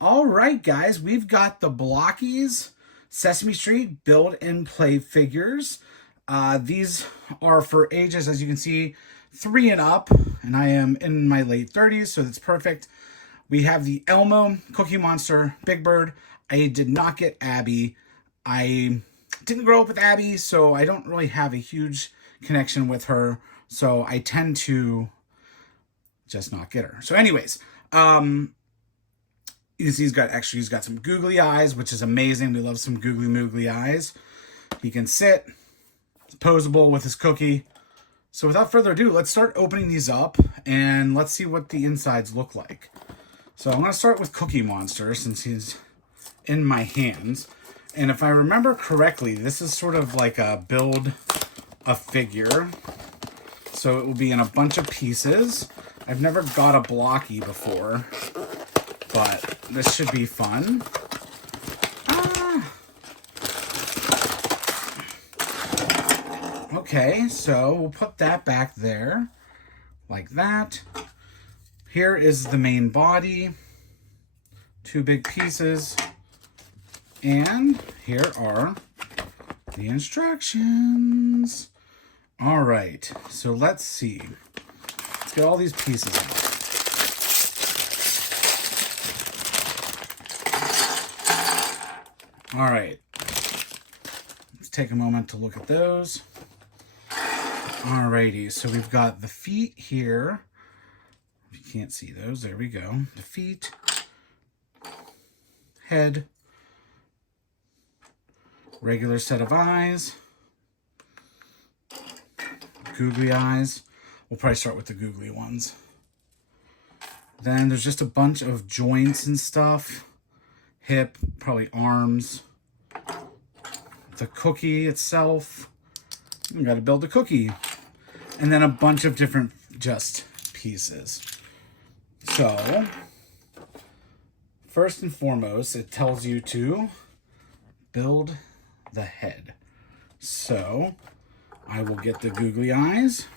All right, guys, we've got the Blokees Sesame Street build and play figures. These are for ages, as you can see, 3 and up, and I am in my late 30s, so that's perfect. We have the Elmo, Cookie Monster, Big Bird. I did not get Abby. I didn't grow up with Abby, so I don't really have a huge connection with her, so I tend to just not get her. So anyways, you can see he's got some googly eyes, which is amazing. We love some googly moogly eyes. He can sit. It's posable with his cookie. So without further ado, let's start opening these up and let's see what the insides look like. So I'm going to start with Cookie Monster since he's in my hands. And if I remember correctly, this is sort of like a build a figure. So it will be in a bunch of pieces. I've never got a blocky before, but this should be fun. Okay, so we'll put that back there, like that. Here is the main body, 2 big pieces, and here are the instructions. All right, so let's see. Let's get all these pieces out. All right, let's take a moment to look at those. Alrighty, so we've got the feet here. If you can't see those, there we go. The feet, head, regular set of eyes, googly eyes. We'll probably start with the googly ones. Then there's just a bunch of joints and stuff. Hip, probably arms. The cookie itself. We got to build a cookie. And then a bunch of different just pieces. So, first and foremost, it tells you to build the head. So, I will get the googly eyes,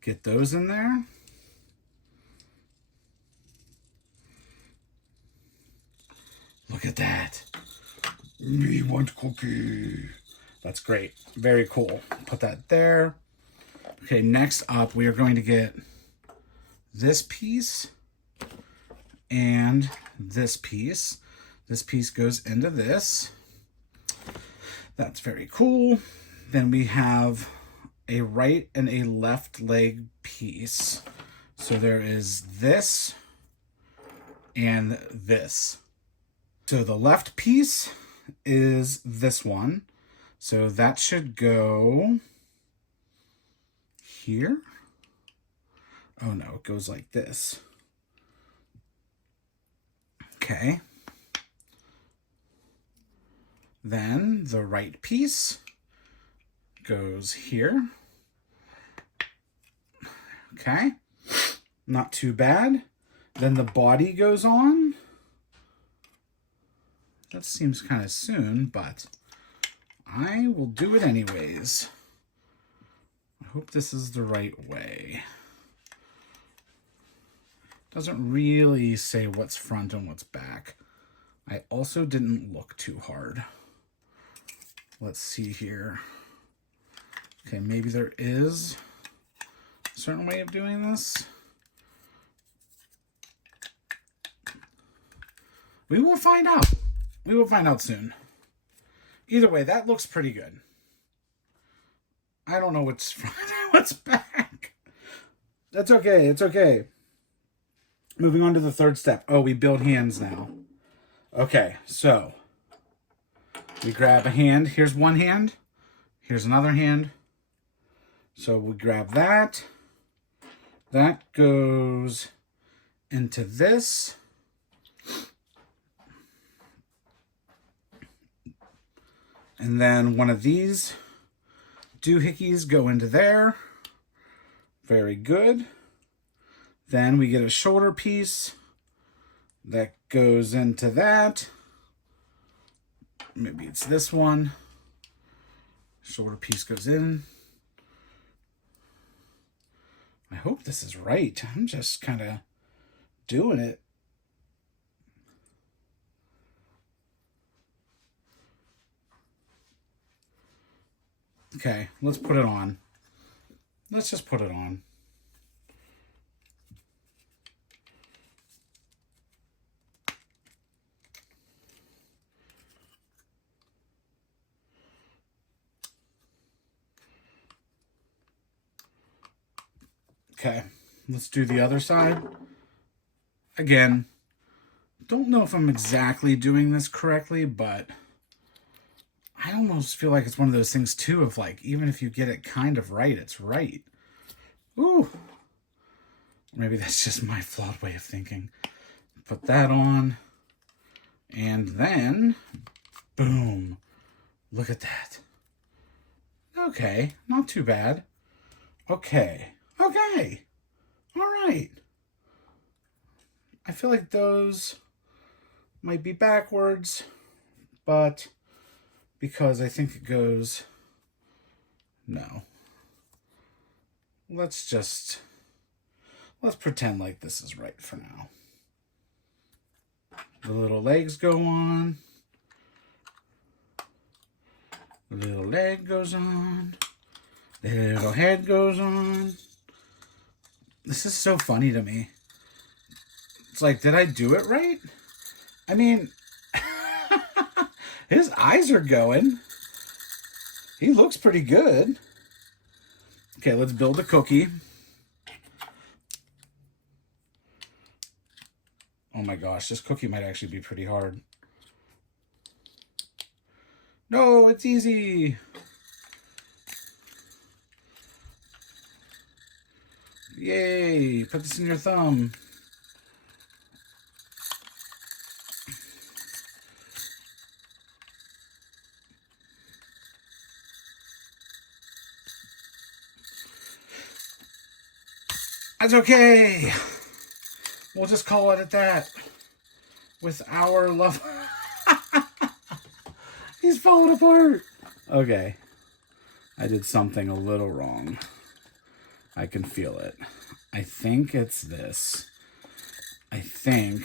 get those in there. Look at that. Me want cookie. That's great. Very cool. Put that there. Okay, next up, we are going to get this piece and this piece. This piece goes into this. That's very cool. Then we have a right and a left leg piece. So there is this and this. So the left piece is this one. So that should go here. Oh no, it goes like this. Okay. Then the right piece goes here. Okay. Not too bad. Then the body goes on. That seems kind of soon, but I will do it anyways. I hope this is the right way. Doesn't really say what's front and what's back. I also didn't look too hard. Let's see here. Okay, maybe there is a certain way of doing this. We will find out. We will find out soon. Either way, that looks pretty good. I don't know what's front and what's back. That's okay. It's okay. Moving on to the third step. Oh, we build hands now. Okay, so we grab a hand. Here's one hand. Here's another hand. So we grab that. That goes into this. And then one of these doohickeys go into there. Very good. Then we get a shoulder piece that goes into that. Maybe it's this one. Shoulder piece goes in. I hope this is right. I'm just kind of doing it. Okay, let's put it on. Let's just put it on. Okay, let's do the other side. Again, don't know if I'm exactly doing this correctly, but I almost feel like it's one of those things too of like, even if you get it kind of right, it's right. Ooh. Maybe that's just my flawed way of thinking. Put that on. And then, boom. Look at that. Okay, not too bad. Okay. Okay. All right. I feel like those might be backwards, but because I think it goes, no. Let's pretend like this is right for now. The little legs go on. The little leg goes on. The little head goes on. This is so funny to me. It's like, did I do it right? I mean, his eyes are going. He looks pretty good. Okay, let's build a cookie. Oh my gosh, this cookie might actually be pretty hard. No, it's easy. Yay, put this in your thumb. That's okay. We'll just call it at that. With our love. He's falling apart. Okay. I did something a little wrong. I can feel it. I think it's this. I think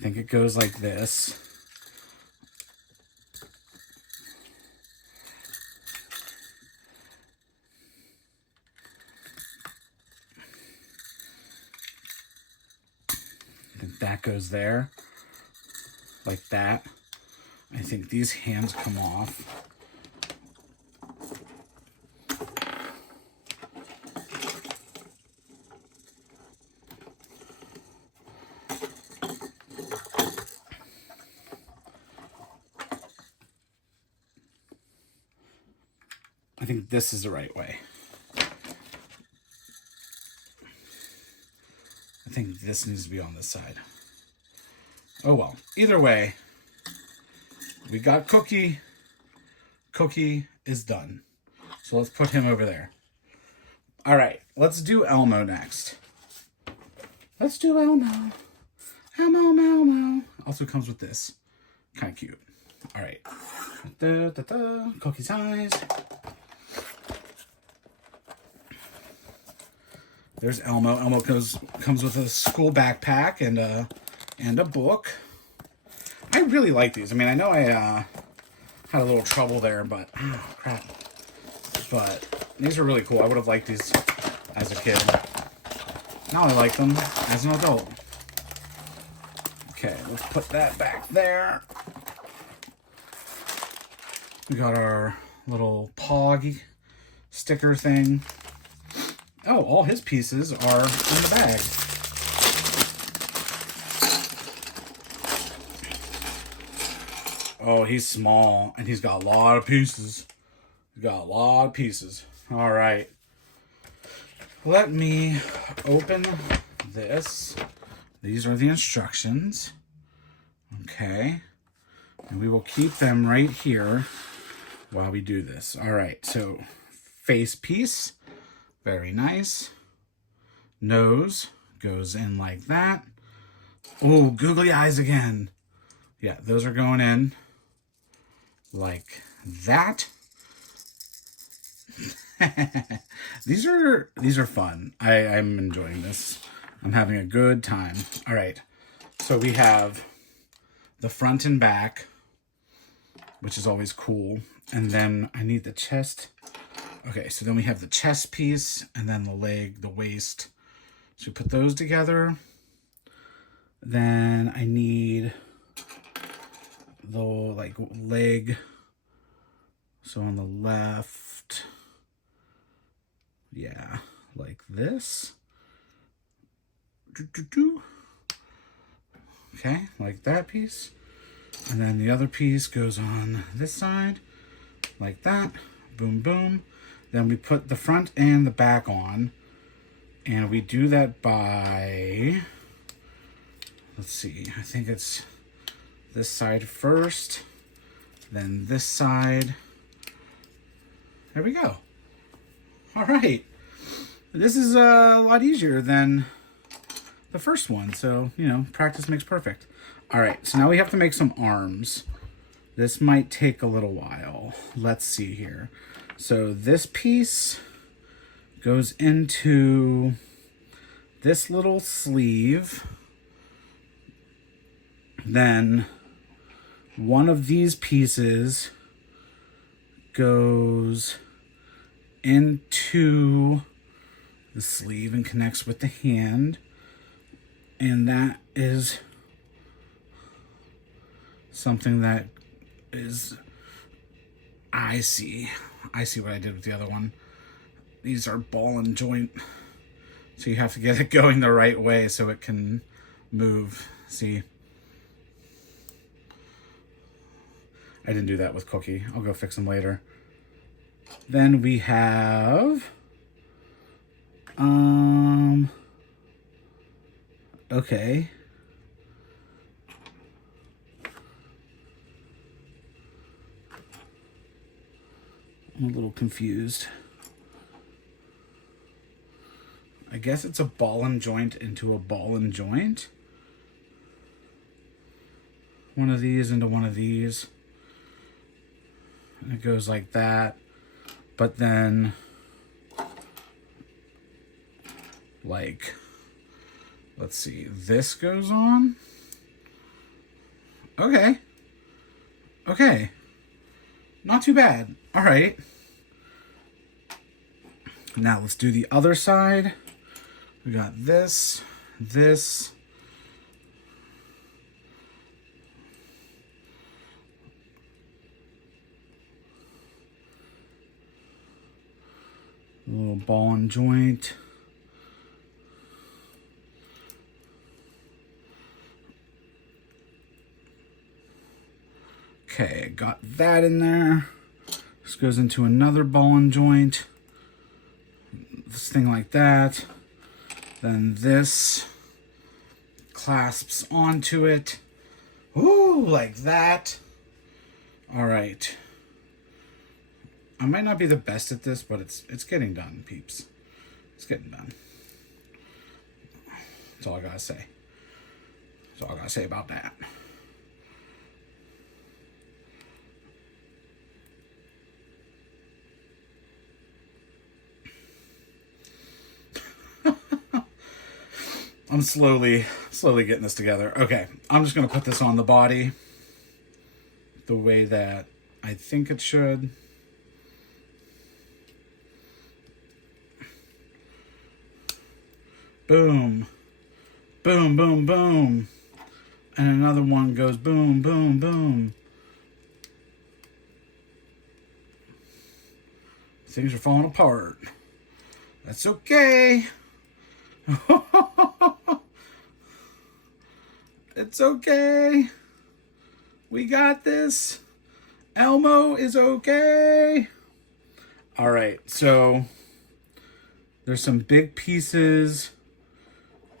it goes like this. I think that goes there. Like that. I think these hands come off. I think this is the right way. I think this needs to be on this side. Oh well. Either way, we got Cookie. Cookie is done. So let's put him over there. All right, let's do Elmo next. Let's do Elmo. Elmo. Also comes with this. Kind of cute. All right. Cookie's eyes. There's Elmo. Elmo comes with a school backpack and a book. I really like these. I mean, I know I had a little trouble there, but oh, crap. But these are really cool. I would have liked these as a kid. Now I like them as an adult. Okay, let's put that back there. We got our little Pog sticker thing. Oh, all his pieces are in the bag. Oh, he's small, and he's got a lot of pieces. He's got a lot of pieces. All right. Let me open this. These are the instructions. Okay. And we will keep them right here while we do this. All right, so face piece. Very nice. Nose goes in like that. Oh, googly eyes again. Yeah, those are going in like that. These are fun. I'm enjoying this. I'm having a good time. All right. So we have the front and back, which is always cool. And then I need the chest. Okay, so then we have the chest piece and then the leg, the waist. So we put those together. Then I need the like leg. So on the left, yeah, like this. Okay, like that piece. And then the other piece goes on this side, like that. Boom, boom. Then we put the front and the back on. And we do that by, let's see, I think it's this side first, then this side. There we go. All right. This is a lot easier than the first one. So, you know, practice makes perfect. All right, so now we have to make some arms. This might take a little while. Let's see here. So this piece goes into this little sleeve. Then one of these pieces goes into the sleeve and connects with the hand. And that is something that is, I see what I did with the other one. These are ball and joint. So you have to get it going the right way so it can move. See? I didn't do that with Cookie. I'll go fix them later. Then we have, okay. I'm a little confused. I guess it's a ball and joint into a ball and joint. One of these into one of these. And it goes like that. But then, like, let's see, this goes on. Okay. Okay. Not too bad. All right. Now let's do the other side. We got this, this. A little ball and joint. Okay, I got that in there. This goes into another ball and joint. This thing like that. Then this clasps onto it. Ooh, like that. All right. I might not be the best at this, but it's getting done, peeps. It's getting done. That's all I gotta say. That's all I gotta say about that. I'm slowly getting this together. Okay, I'm just gonna put this on the body the way that I think it should. Boom, boom, boom, boom. And another one goes boom, boom, boom. Things are falling apart. That's okay. It's okay. We got this. Elmo is okay. All right, so there's some big pieces.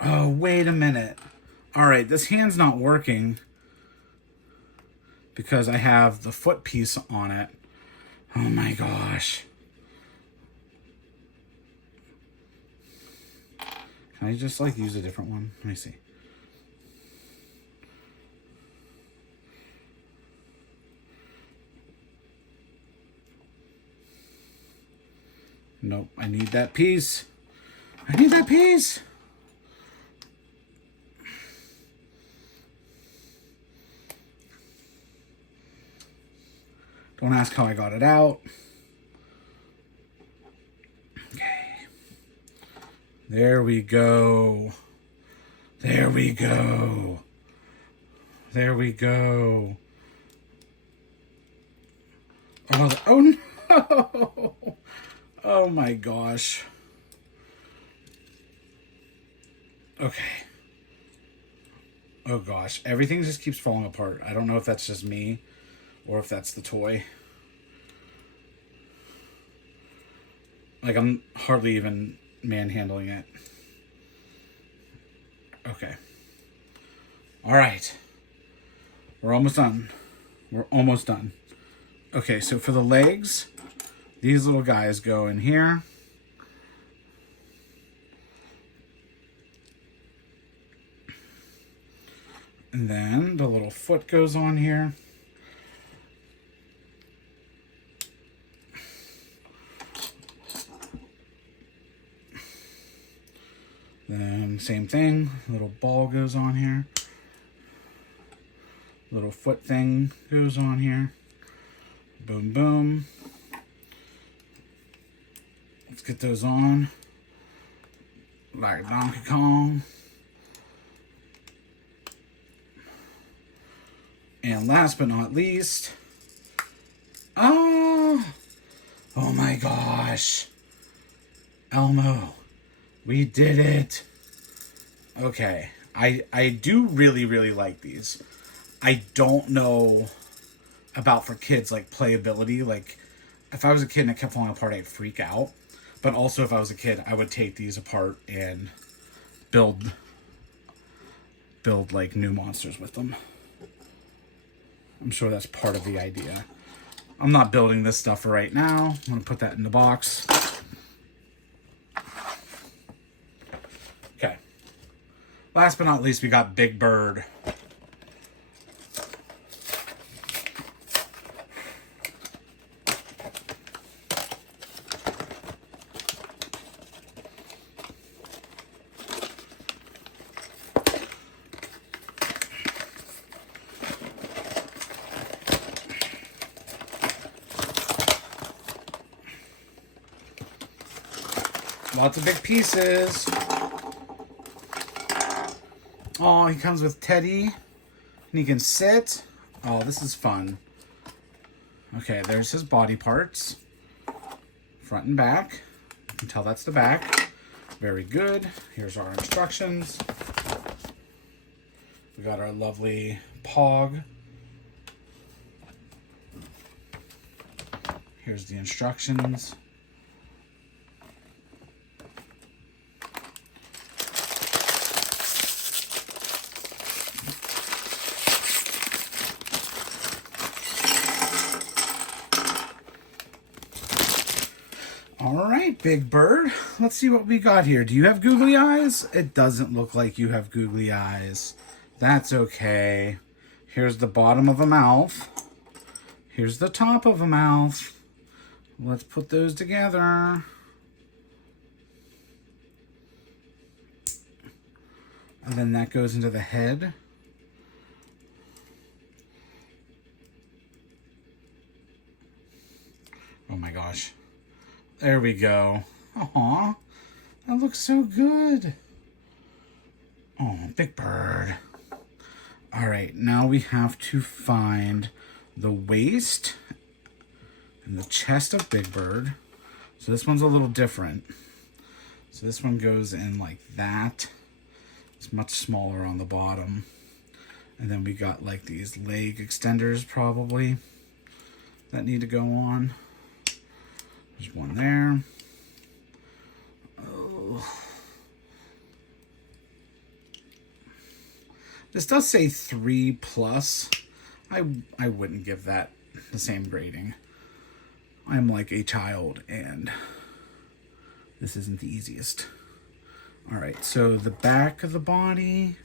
Oh, wait a minute. All right, this hand's not working because I have the foot piece on it. Oh my gosh. Can I just like use a different one? Let me see. Nope, I need that piece. I need that piece. Don't ask how I got it out. Okay. There we go. There we go. There we go. Oh no! Oh my gosh. Okay. Oh gosh. Everything just keeps falling apart. I don't know if that's just me or if that's the toy. Like, I'm hardly even manhandling it. Okay. All right. We're almost done. We're almost done. Okay, so for the legs, these little guys go in here. And then the little foot goes on here. Then same thing, little ball goes on here. Little foot thing goes on here. Boom, boom. Let's get those on. Like Donkey Kong. And last but not least, oh my gosh, Elmo, we did it. Okay, I do really like these. I don't know about for kids, like, playability. Like, if I was a kid and it kept falling apart, I'd freak out. But also, if I was a kid, I would take these apart and build like new monsters with them. I'm sure that's part of the idea. I'm not building this stuff right now. I'm going to put that in the box. Okay. Last but not least, we got Big Bird. Lots of big pieces. Oh, he comes with Teddy. And he can sit. Oh, this is fun. Okay, there's his body parts. Front and back. You can tell that's the back. Very good. Here's our instructions. We got our lovely Pog. Here's the instructions. All right, Big Bird. Let's see what we got here. Do you have googly eyes? It doesn't look like you have googly eyes. That's okay. Here's the bottom of a mouth. Here's the top of a mouth. Let's put those together. And then that goes into the head. Oh my gosh. There we go. Aw, that looks so good. Oh, Big Bird. All right, now we have to find the waist and the chest of Big Bird. So this one's a little different. So this one goes in like that. It's much smaller on the bottom. And then we got like these leg extenders probably that need to go on. There's one there. Oh. This does say 3+. I wouldn't give that the same grading. I'm like a child and this isn't the easiest. All right, so the back of the body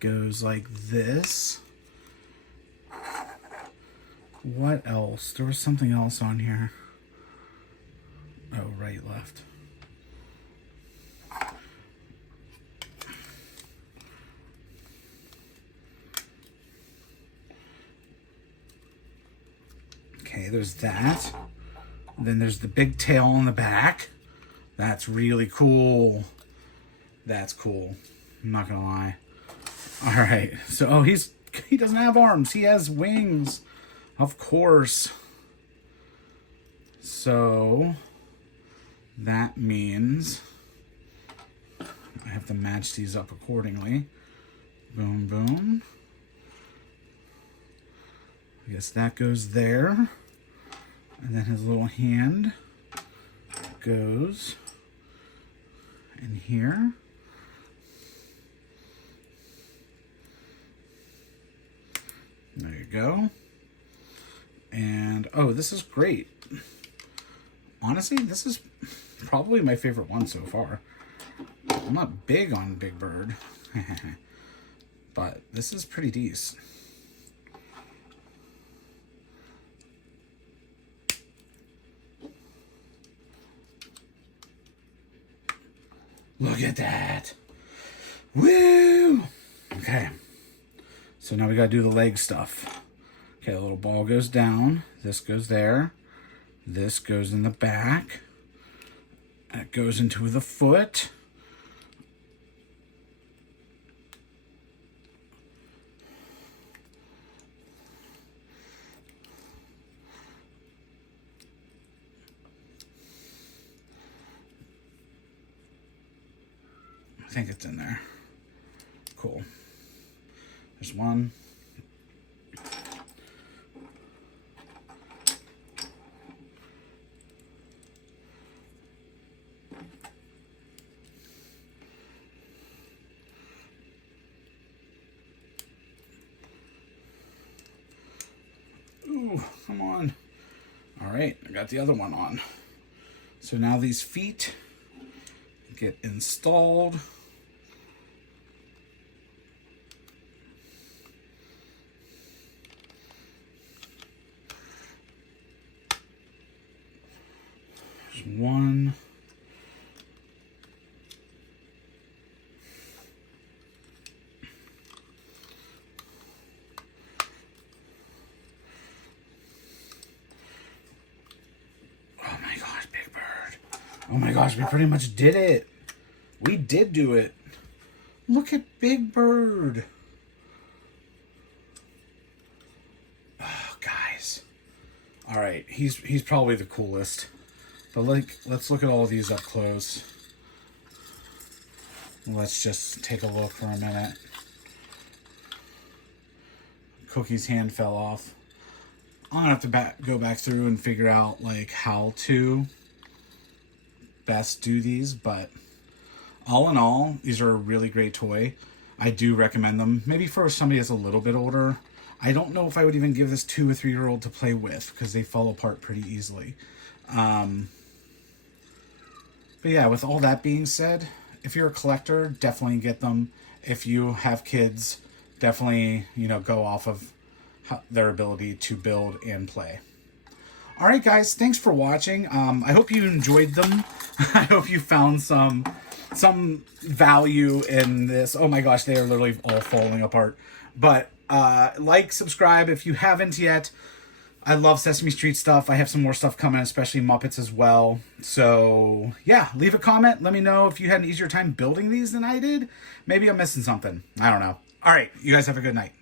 goes like this. What else? There was something else on here. Oh, right, left. there's that. Then there's the big tail on the back. That's really cool. That's cool. I'm not gonna lie. All right. So, oh, he doesn't have arms. He has wings. Of course. So that means I have to match these up accordingly. Boom, boom. I guess that goes there. And then his little hand goes in here. There you go. And, oh, this is great. Honestly, this is probably my favorite one so far. I'm not big on Big Bird, but this is pretty decent. Look at that. Woo! Okay. So now we gotta do the leg stuff. Okay, the little ball goes down. This goes there. This goes in the back. That goes into the foot. I think it's in there. Cool. There's one. Ooh, come on. All right, I got the other one on. So now these feet get installed. There's one. Oh my gosh, Big Bird. Oh my gosh, we pretty much did it. We did do it. Look at Big Bird. Oh, guys. All right, he's probably the coolest. But let's look at all of these up close. Let's just take a look for a minute. Cookie's hand fell off. I'm gonna have to go back through and figure out like how to best do these, but all in all, these are a really great toy. I do recommend them. Maybe for somebody that's a little bit older. I don't know if I would even give this 2 or 3 year old to play with because they fall apart pretty easily. But yeah, with all that being said, if you're a collector, definitely get them. If you have kids, definitely, go off of their ability to build and play. All right, guys, thanks for watching. I hope you enjoyed them. I hope you found some value in this. Oh my gosh, they are literally all falling apart. But subscribe if you haven't yet. I love Sesame Street stuff. I have some more stuff coming, especially Muppets as well. So, yeah, leave a comment. Let me know if you had an easier time building these than I did. Maybe I'm missing something. I don't know. All right, you guys have a good night.